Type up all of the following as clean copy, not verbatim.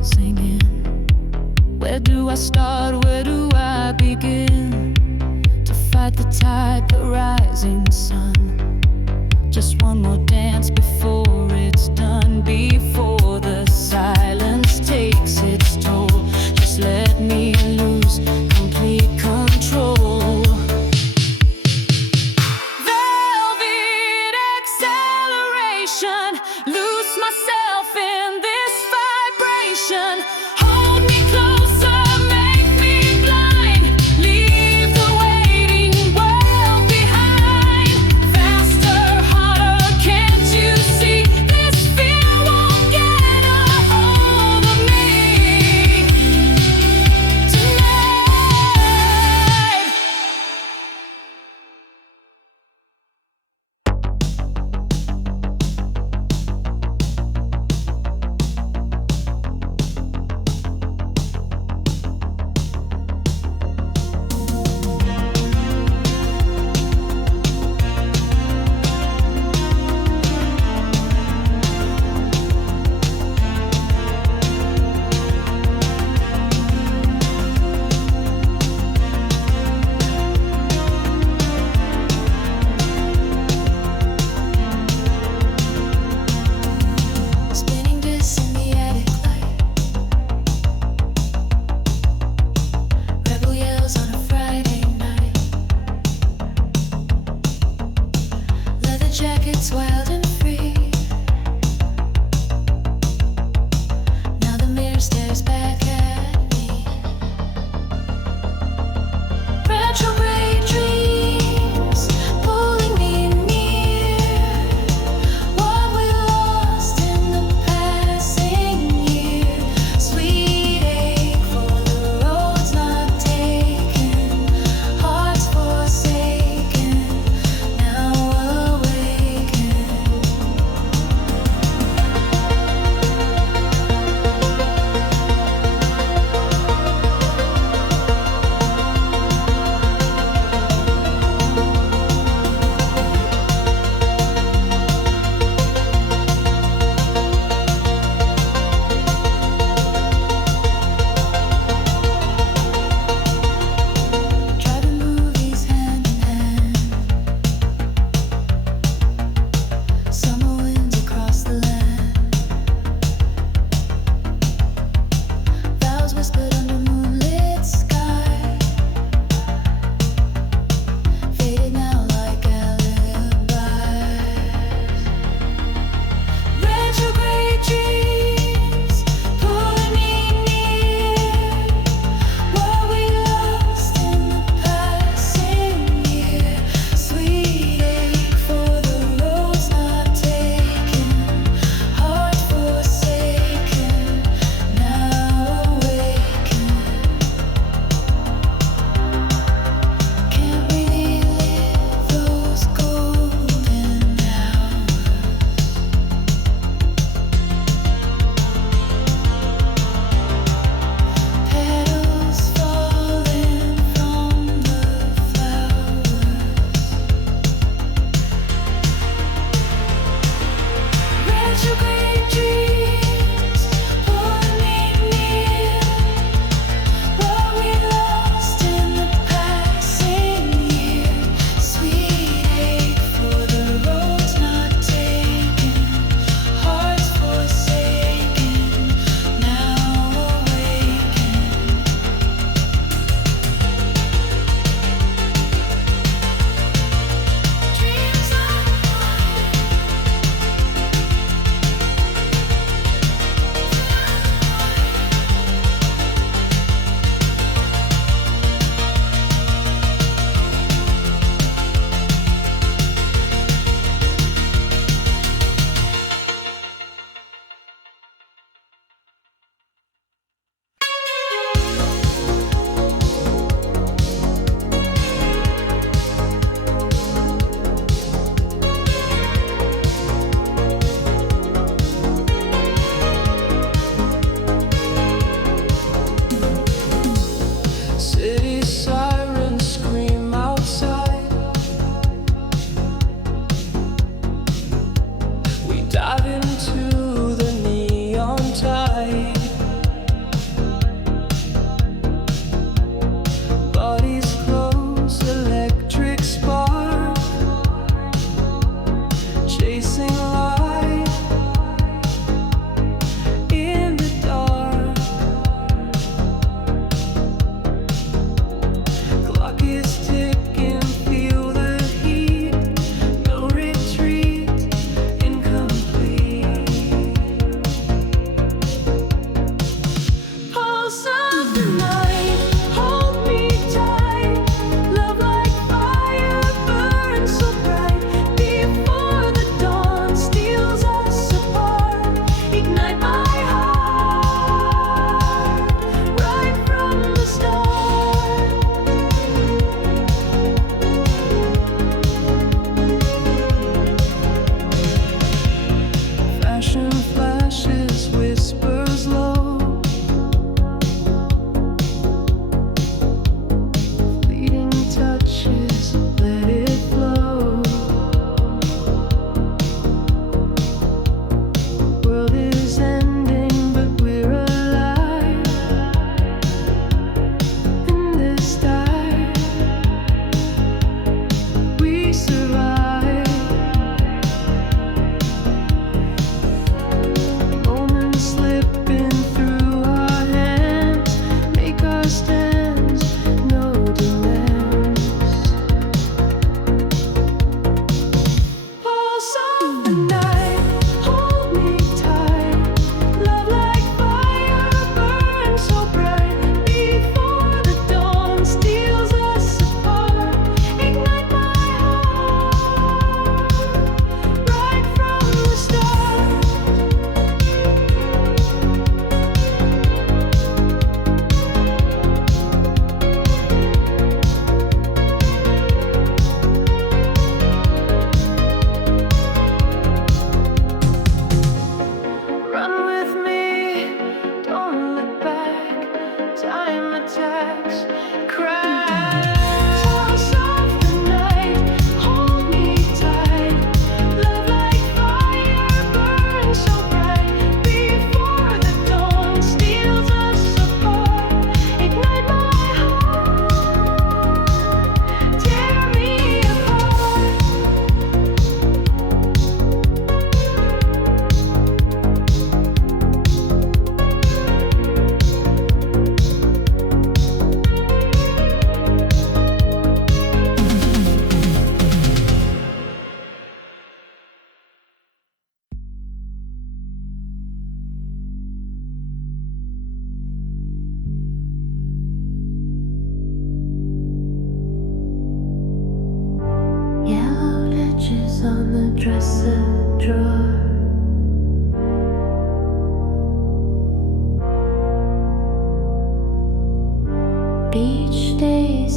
singing. Where do I start? Where do I begin? To fight the tide, the rising sun. Just one more dance before it's done, before the silence takes its toll. Just let me lose complete control. Velvet acceleration, lose myself in this vibration. Hold me closer, make me blind. Leave the waiting world behind. Faster, harder, can't you see? This fear won't get a hold of me tonight.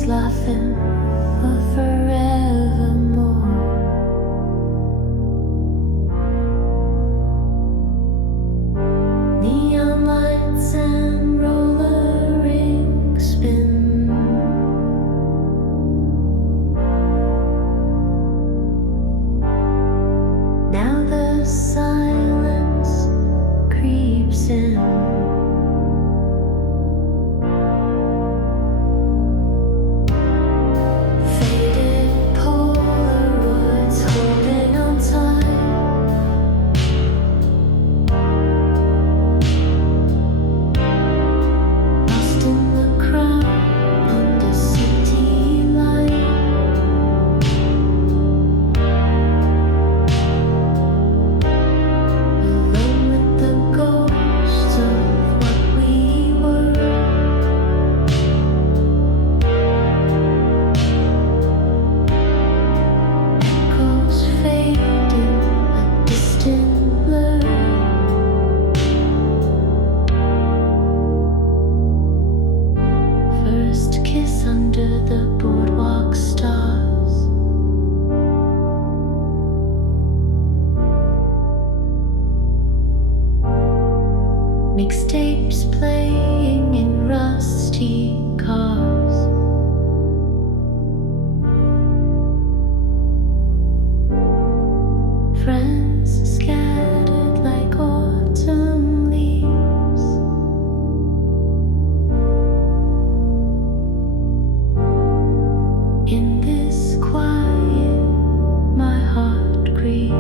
laughing for forevermore. Neon lights and roller rink spin. Now the silence creeps in. Mixtapes playing in rusty cars. Friends scattered like autumn leaves. In this quiet, my heart grieves.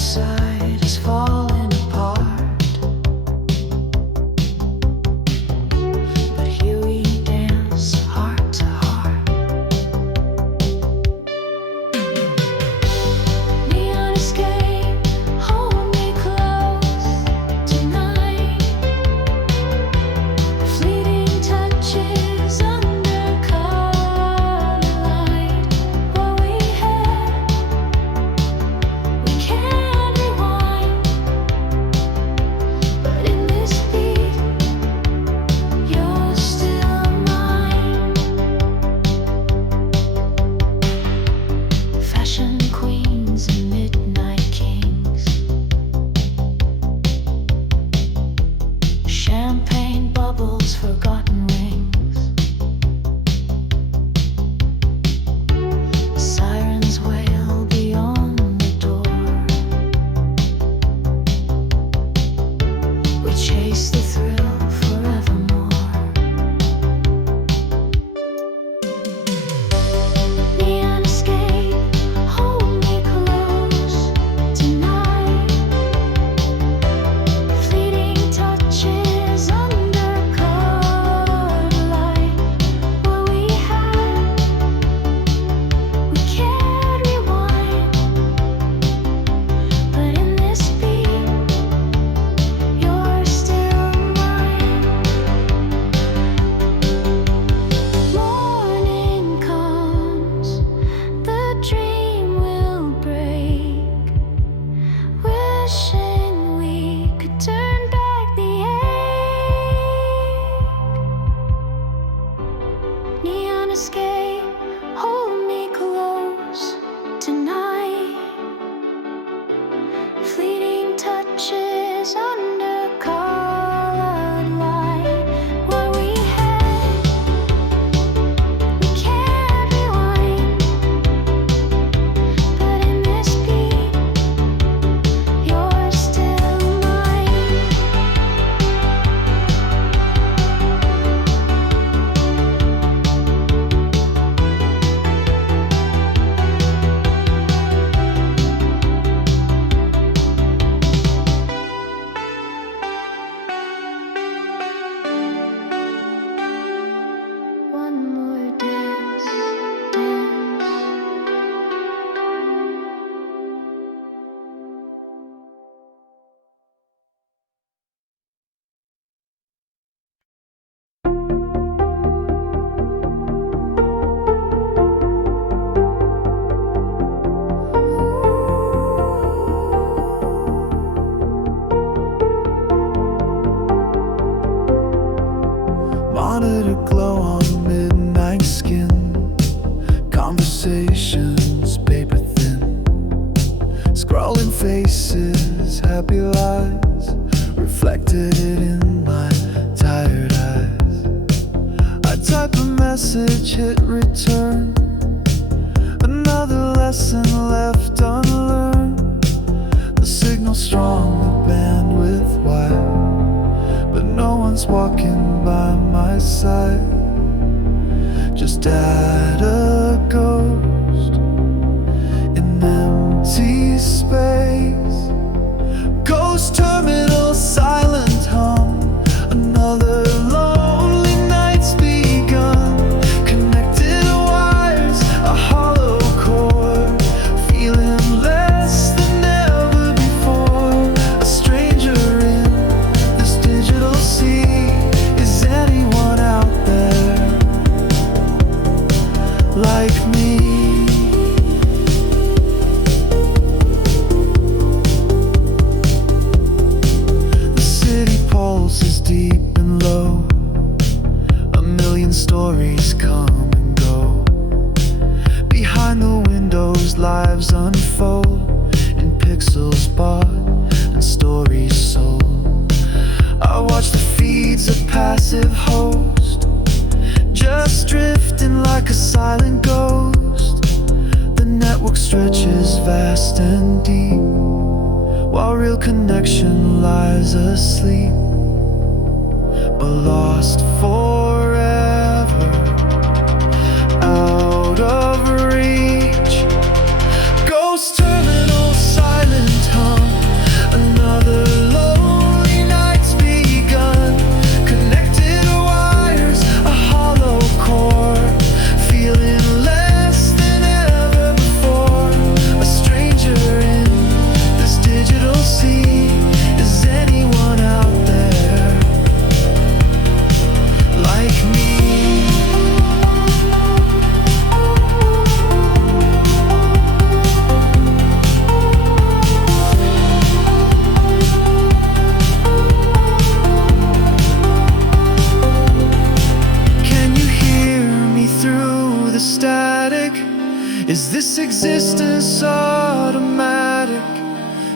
outside is falling apart, but here we dance heart to heart. Neon escape, hold me close tonight. Fleeting touches under color light. What we had, we can't rewind. But in this beat, you're still mine. Fashion queens and midnight kings, champagne bubbles, forgotten rings. Sirens wail beyond the door. We chase the thrill forevermore. Neon escape, hold me close tonight. Fleeting touches under colored light. What we had, we can't rewind. But in this beat, you're still mine. Morning comes, the dream will break. Wishing we could turn back the ache. Neon escape, hold me close tonight. Fleeting touches under colored light. What we had, we can't rewind. But in this beat, you're still mine. One more dance, dance. Monitor glow on midnight skin. Conversations paper thin. Scrolling faces, happy lives, reflected in my tired eyes. I type a message, hit return. Another lesson left unlearned. The signal strong, the bandwidth wide, but no one's walking by my side. Just data ghost in empty space. Ghost terminal, silent hum. Another lonely night's begun. Connected wires, a hollow cord. Feeling less than ever before. A stranger in this digital sea. Is anyone out there like me? The city pulse is deep and low. A million stories come and go. Behind the windows, lives unfold in pixels bought and stories sold. I watch the feeds, a passive host, just drifting like a silent ghost. The network stretches vast and deep, while real connection lies asleep, or lost forever, out of reach. Ghost terminal, silent hum.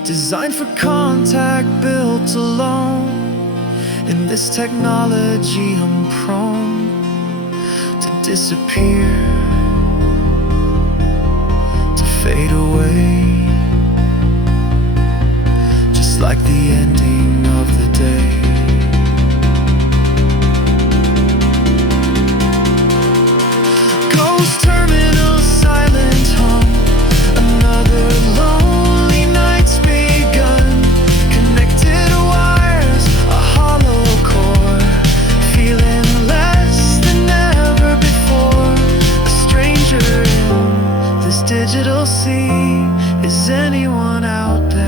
designed for contact, built alone. In this technology I'm prone to disappear, to fade away, just like the ending of the day. Ghost terminal, silent hum, another lonely night's begun. Connected wires, a hollow core, feeling less than ever before. A stranger in this digital sea. Is anyone out there?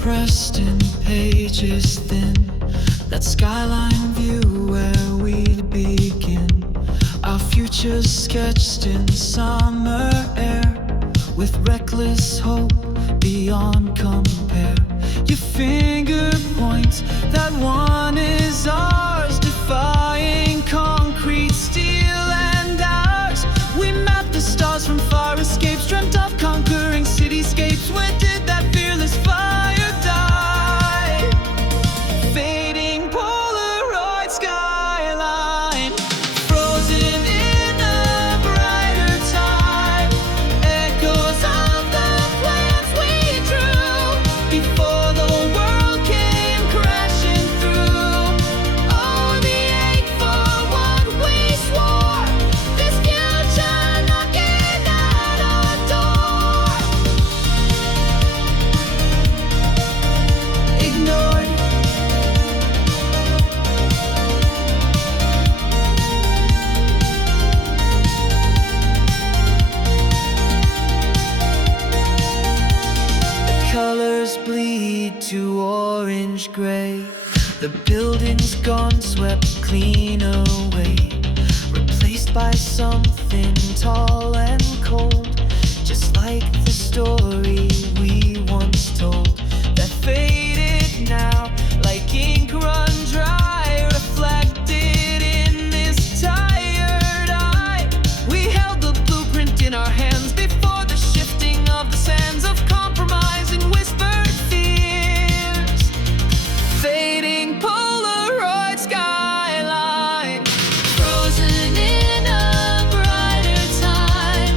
Pressed in pages thin, that skyline view where we'd begin. Our futures sketched in summer air, with reckless hope beyond compare. Your finger points, that one is ours, defying concrete, steel and ours. We mapped the stars from far escapes, dreamt of conquering cityscapes. Where did that fearless fire die? Fading Polaroid skyline, frozen in a brighter time. Echoes of the plans we drew before the world came crashing through. Oh, the ache for what we swore, this future knocking at our door. Ignored. The colors bleed to orange gray. The building's gone, swept clean away, replaced by something tall and cold, just like the story we once told, that faded now like ink run dry, reflected in this tired eye. We held the blueprint in our hands before the shifting of the sands of compromise and whispered fears. Fading Polaroid skyline, frozen in a brighter time.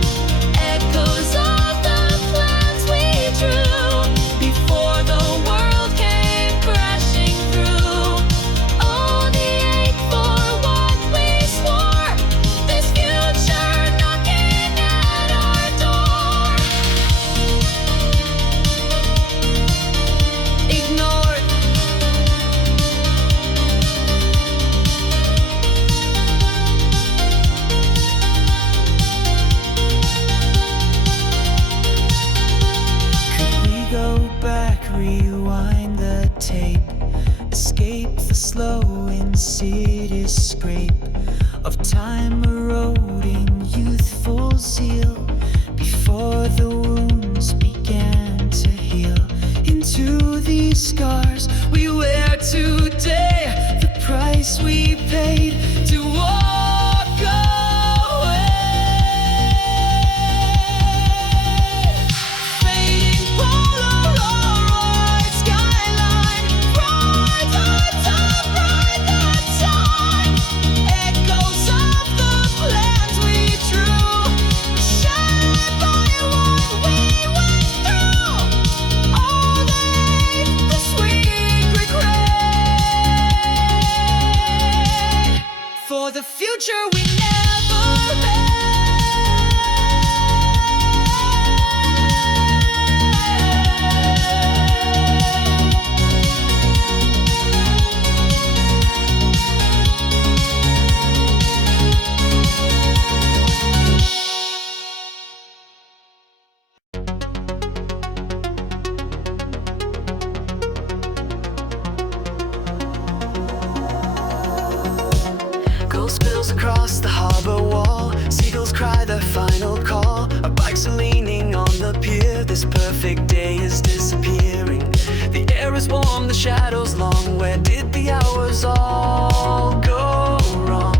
Echoes of the plans we drew before the world came crashing through. Oh, the ache for what we swore, this future knocking at our door. Ignored. Could we go back, rewind the tape, escape the slow insidious scrape of time eroding youthful zeal before the wounds began to heal? Into these scars we wear today, the price we paid to walk away. Fading Polaroid skyline, brighter time. Echoes of the plans we drew, shattered by what we went through. All the sweet regret for the future we never had. Ghost bills across the harbor wall. Seagulls cry their final call. Our bikes are leaning on the pier. This perfect day is disappearing. The air is warm, the shadows long. Where did the hours all go wrong?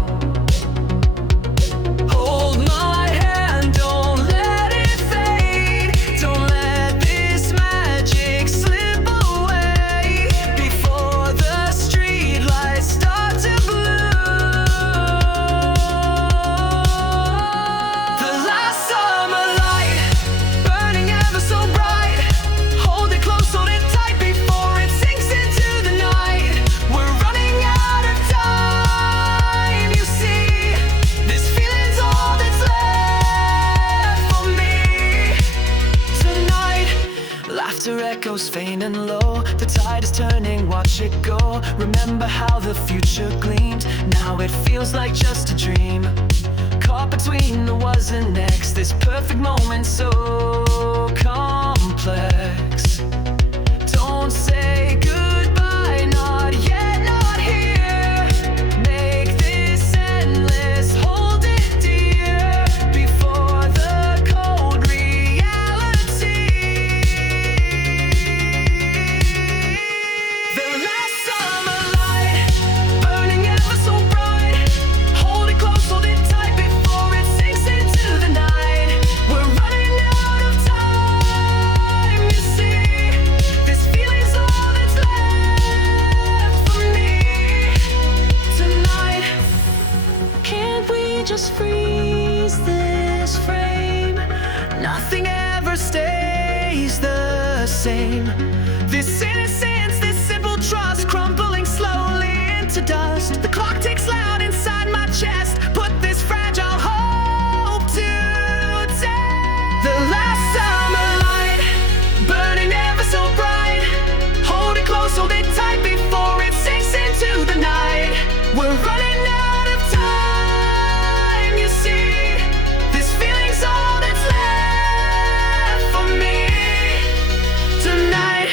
Hold my hand, don't let it fade. Don't let this magic slip away before the street lights start to blue. The last summer light, burning ever so bright. Hold it close, hold it tight before it sinks into the night. We're running out of time, you see. This feeling's all that's left for me tonight. Laughter echoes faint and low. The tide is turning, watch it go. Remember how the future gleamed. Now it feels like just a dream. Caught between the was and next. This perfect moment so complex. Don't say goodbye, not yet, not here. Make this endless, hold it dear before the cold reality. The last summer light, burning ever so bright. Hold it close, hold it tight before it sinks into the night. We're running out of time, you see. This feeling's all that's left for me tonight. Can't we just freeze this frame? Nothing ever stays the same. This innocence, this simple trust, crumbling slowly into dust. The clock ticks loud inside my chest. Put this fragile hope to test. The last summer light, burning ever so bright. Hold it close, hold it tight before it sinks into the night. We're running out of time, you see. This feeling's all that's left for me tonight.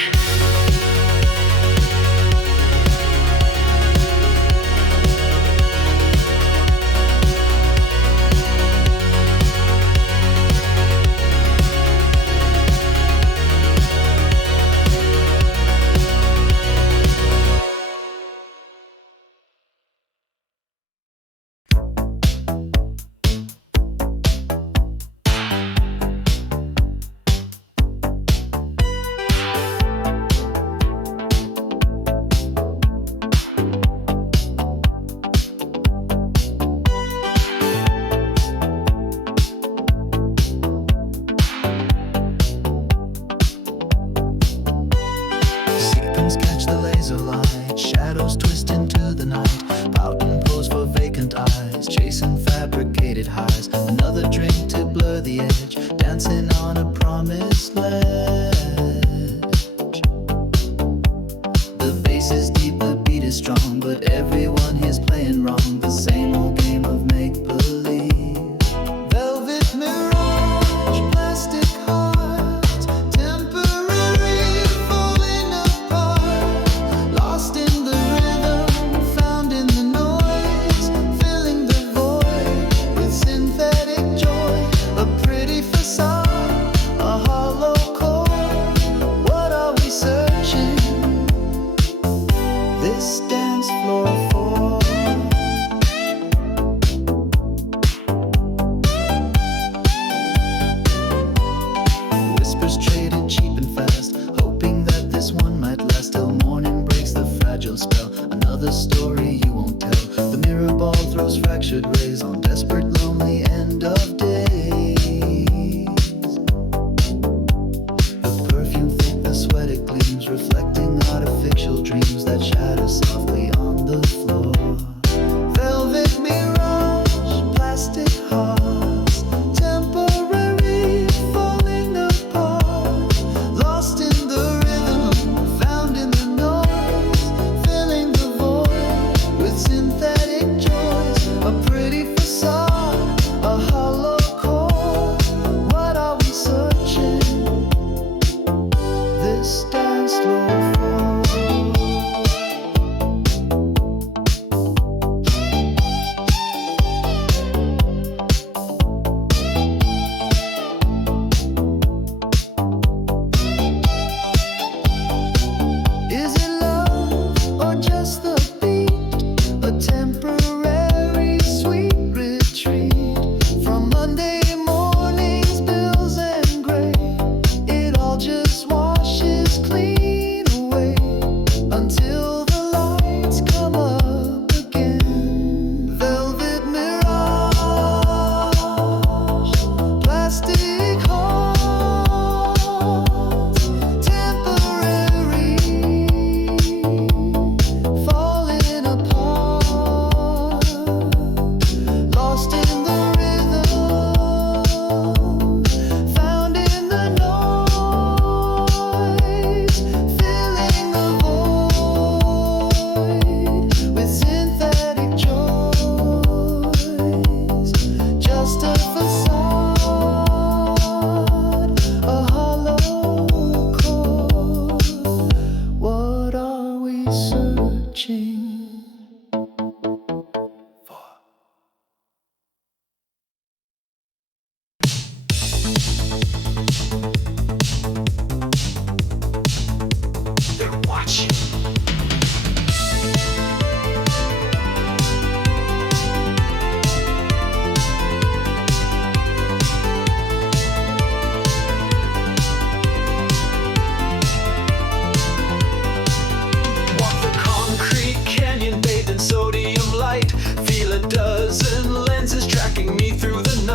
Sequins catch the laser light, shadows twist into the night. Pout and pose for vacant eyes, chasing fabricated highs. Another drink to blur the edge, dancing on a promised ledge. The bass is deep, the beat is strong, but everyone here's playing wrong. The same old game of make-believe. Velvet mirage, plastic hearts, temporary falling apart. Lost in the rhythm, found in the noise, filling the void with synthetic joy. A pretty facade, a hollow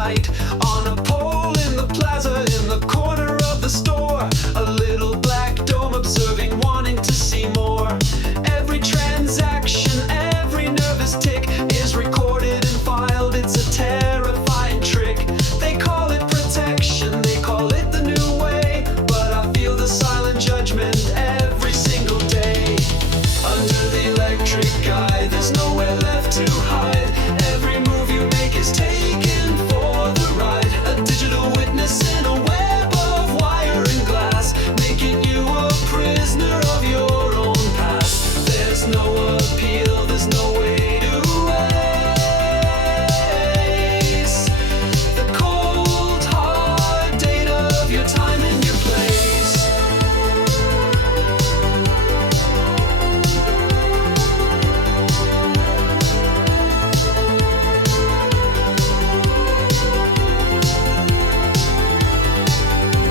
light on a pole in the plaza in the corner of the store. A little black dome observing, wanting to see more. Every transaction, every nervous tick is recorded and filed. It's a terrifying trick. They call it protection, they call it the new way, but I feel the silent judgment every single day. Under the electric eye, there's nowhere left to hide. Every move you make is taken for the ride. A digital witness in a web of wire and glass, making you a prisoner of your own past. There's no appeal, there's no way to erase the cold hard data of your time and your place.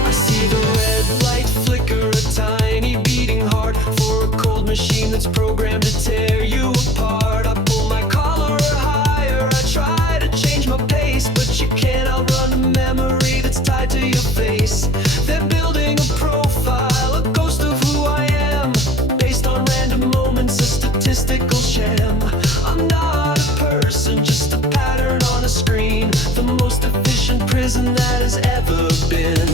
I see the red light flicker, a tiny beating heart for a cold machine that's programmed to tear you apart. I pull my collar higher, I try to change my pace, but you can't outrun a memory that's tied to your face. They're building a profile, a ghost of who I am, based on random moments, a statistical sham. I'm not a person, just a pattern on a screen, the most efficient prison that has ever been.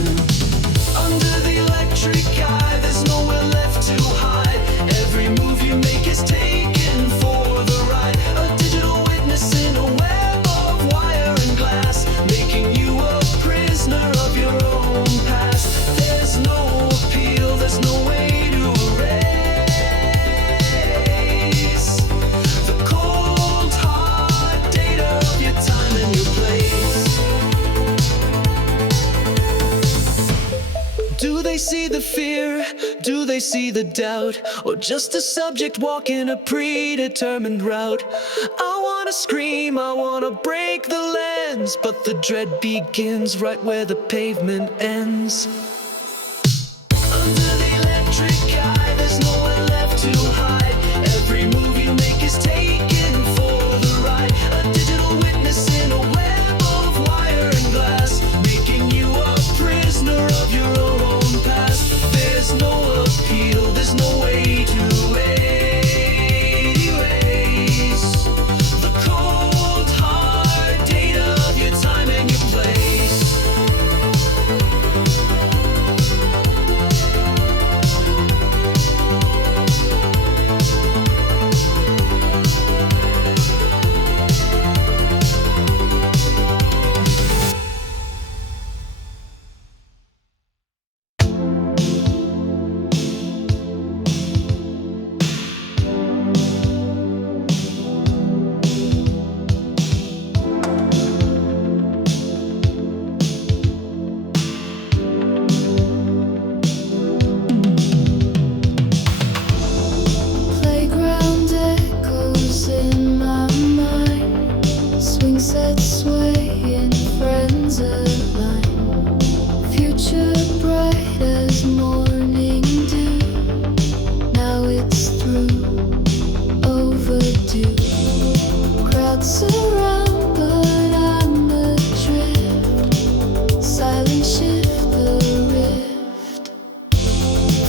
Under the electric eye, there's nowhere left to hide. Every move you make is taken for the ride. A digital witness in a web of wire and glass, making you a prisoner of your own past. There's no appeal, there's no way to erase the cold hard data of your time and your place. Do they see the fear? Do they see the doubt? Or just a subject walking a predetermined route? I wanna scream, I wanna break the lens, but the dread begins right where the pavement ends. Under the electric eye, there's nowhere left to hide. Every move you make is taken for the ride. A digital witness in a web of wire and glass, making you a prisoner of your own past. There's no appeal, there's no way to erase the cold hard data of your time and your place. Playground echoes in my mind. Swing set swaying, friends align. Future bright as morning dew. Now it's through, overdue. Crowds surround, but I'm adrift. Silent shift the rift.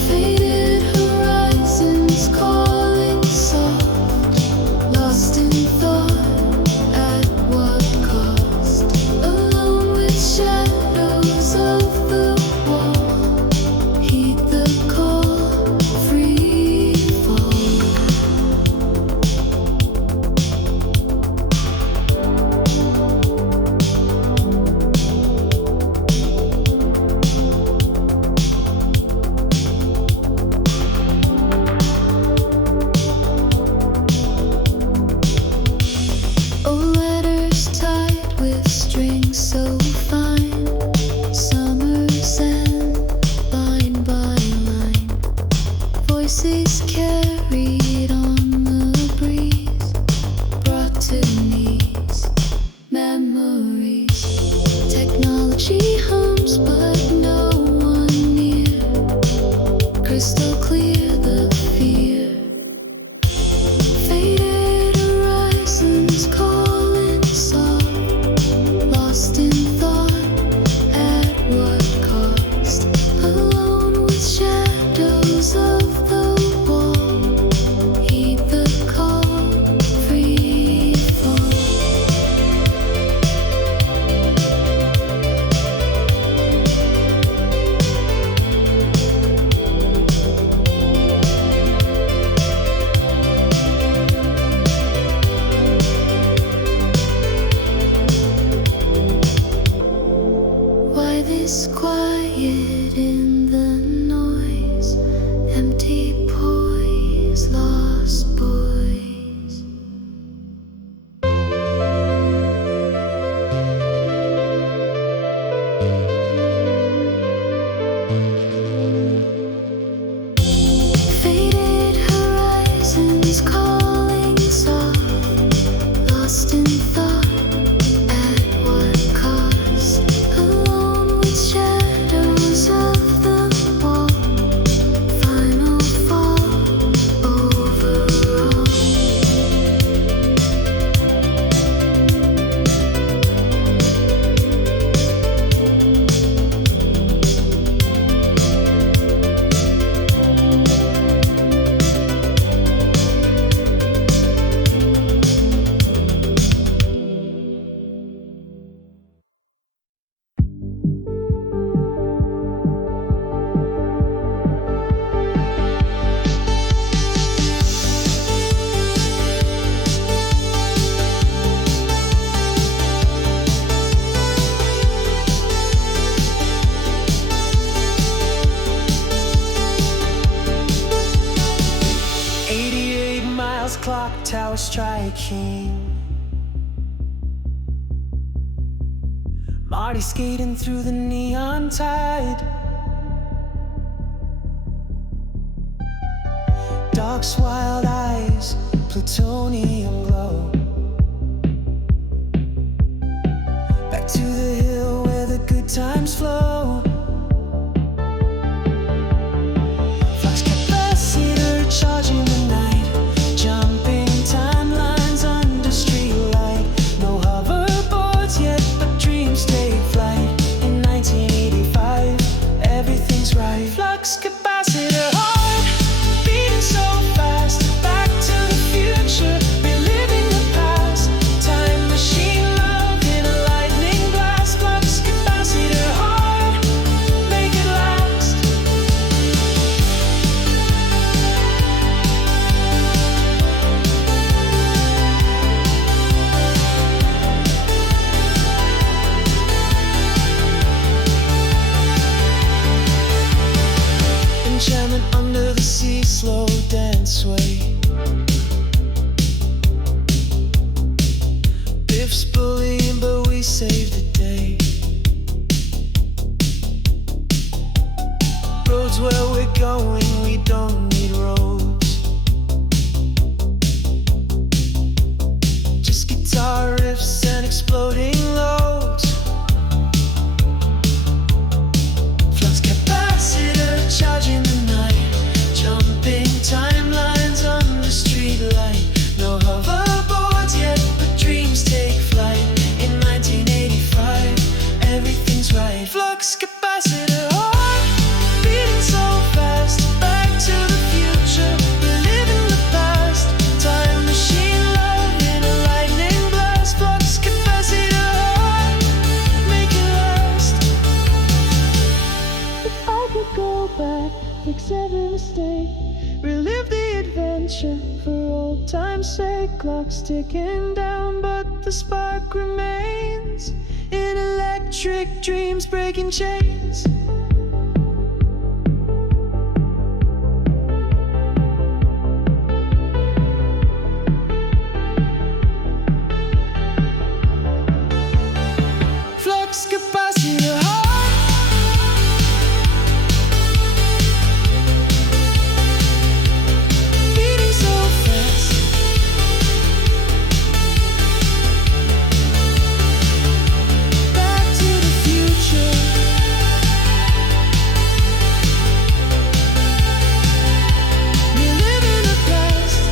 Faded horizons calling soft, lost in thought at what cost? Alone with shadows of the wall, heed the call, free fall. is quiet in the noise, empty poise, lost boys. Faded horizons calling soft, lost in thought. Clock tower striking, Marty skating through the neon tide. Dark's wild eyes, plutonium glow. Back to the hill where the good times flow. Flux capacitor charging the night. Jumping timelines under streetlight. No hoverboards yet, but dreams take flight. In 1985, everything's right. Flux capacitor hard, beating so fast. Back to the future, reliving the past. Time machine love in a lightning blast. Flux capacitor hard, make it last. Enchantment under the sea, slow dance sway. Biff's bullying, but we saved the day. Roads where we're going, we don't need roads. Just guitar riffs and exploding loads. Flux capacitor charging the night. Jumping timelines under streetlight. No hoverboards yet, but dreams take flight. In 1985, everything's right. Flux capacitor hard, beating so fast. Back to the future, reliving the past. Time machine love in a lightning blast. Flux capacitor hard, make it last. If I could go back, fix every mistake, relive the adventure for old time's sake. Clock's ticking down, but the spark remains. In electric dreams breaking chains. Flux capacitor hard. Beating so fast. Back to the future. Reliving the past.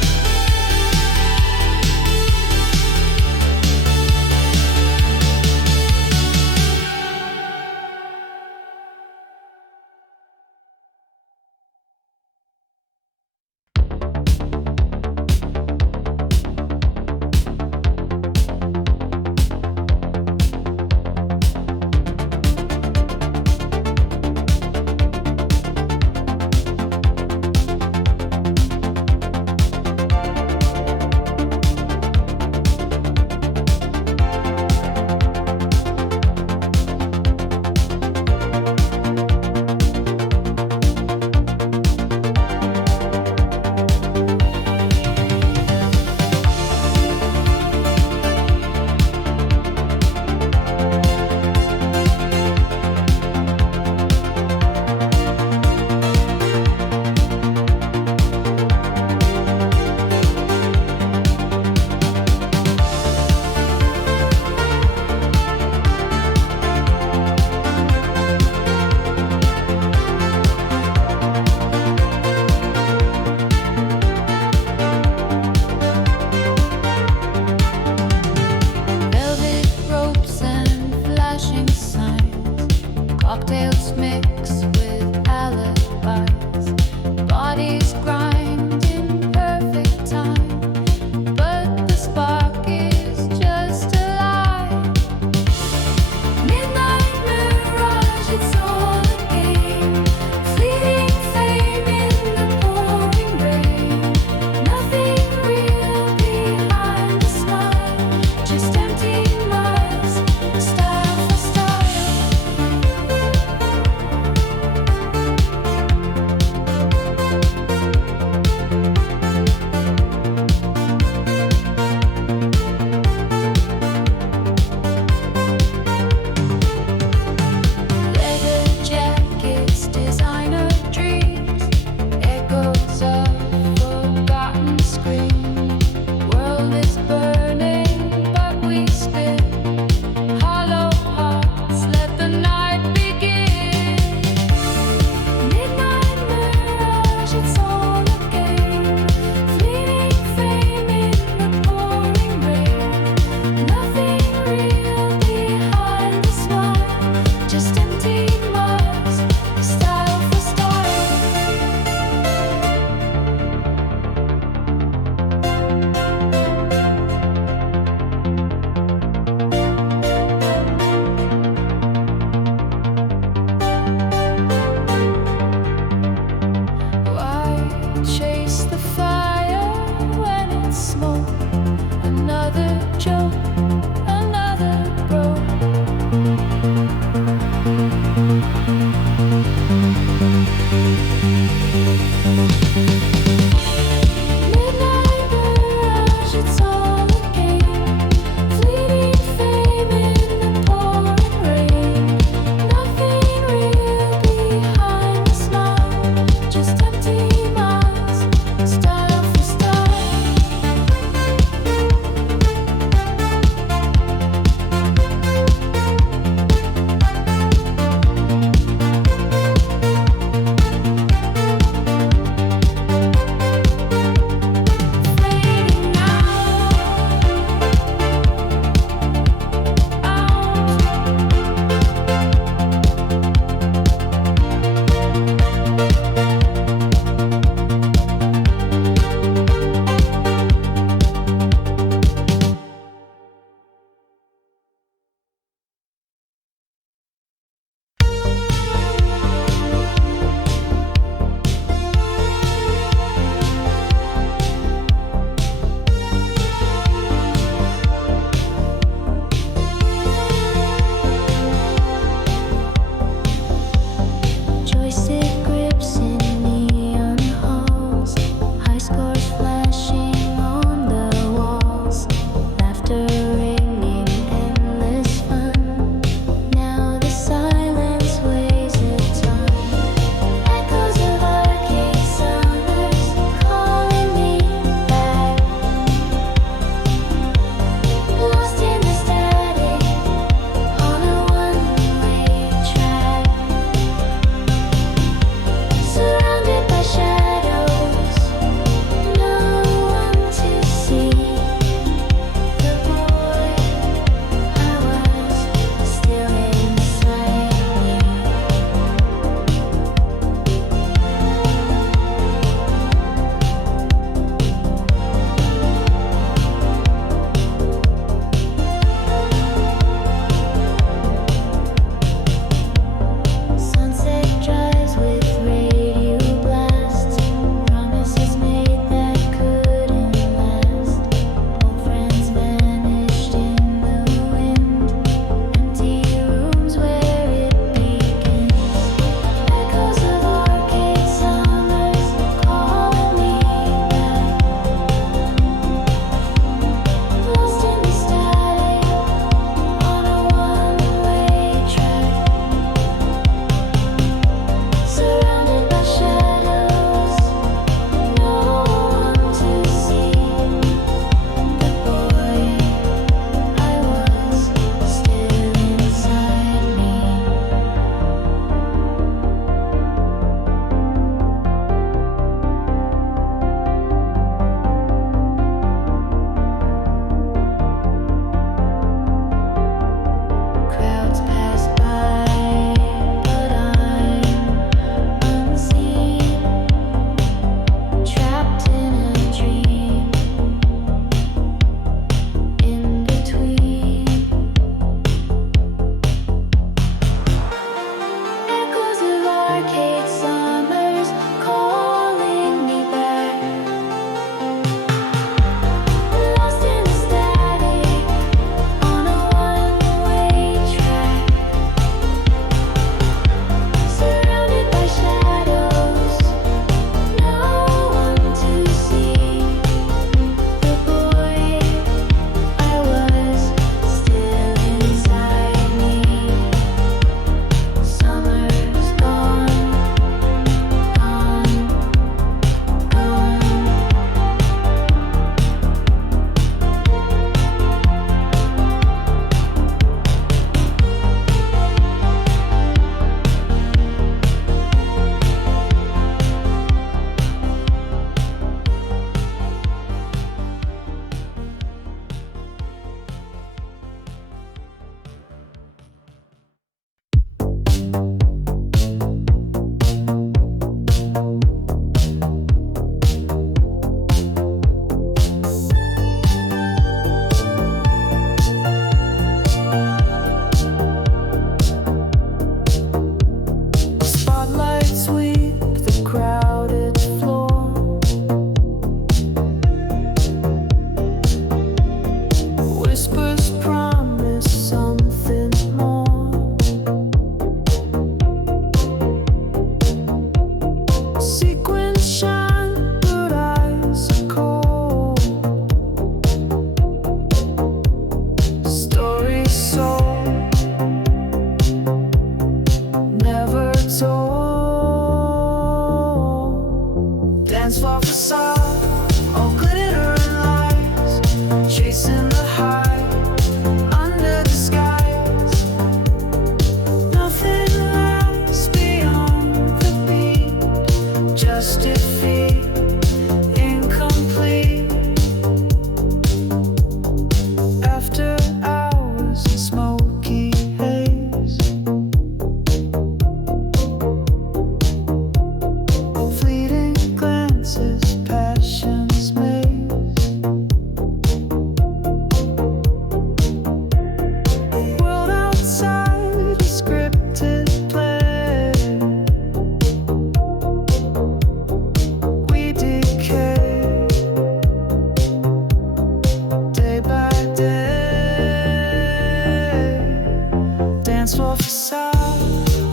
facade,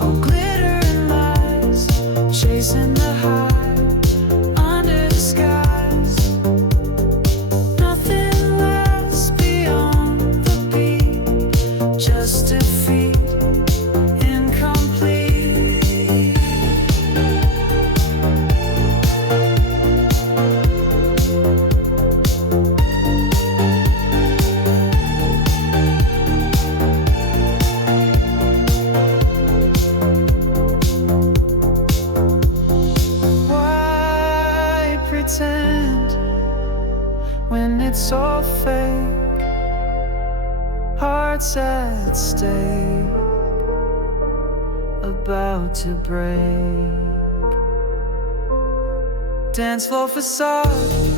all glitter and lies, chasing the high under the skies. Nothing lasts beyond the beat, just defeat, incomplete. Why pretend when it's all fake? Hearts at stake, about to break. Dancefloor facade,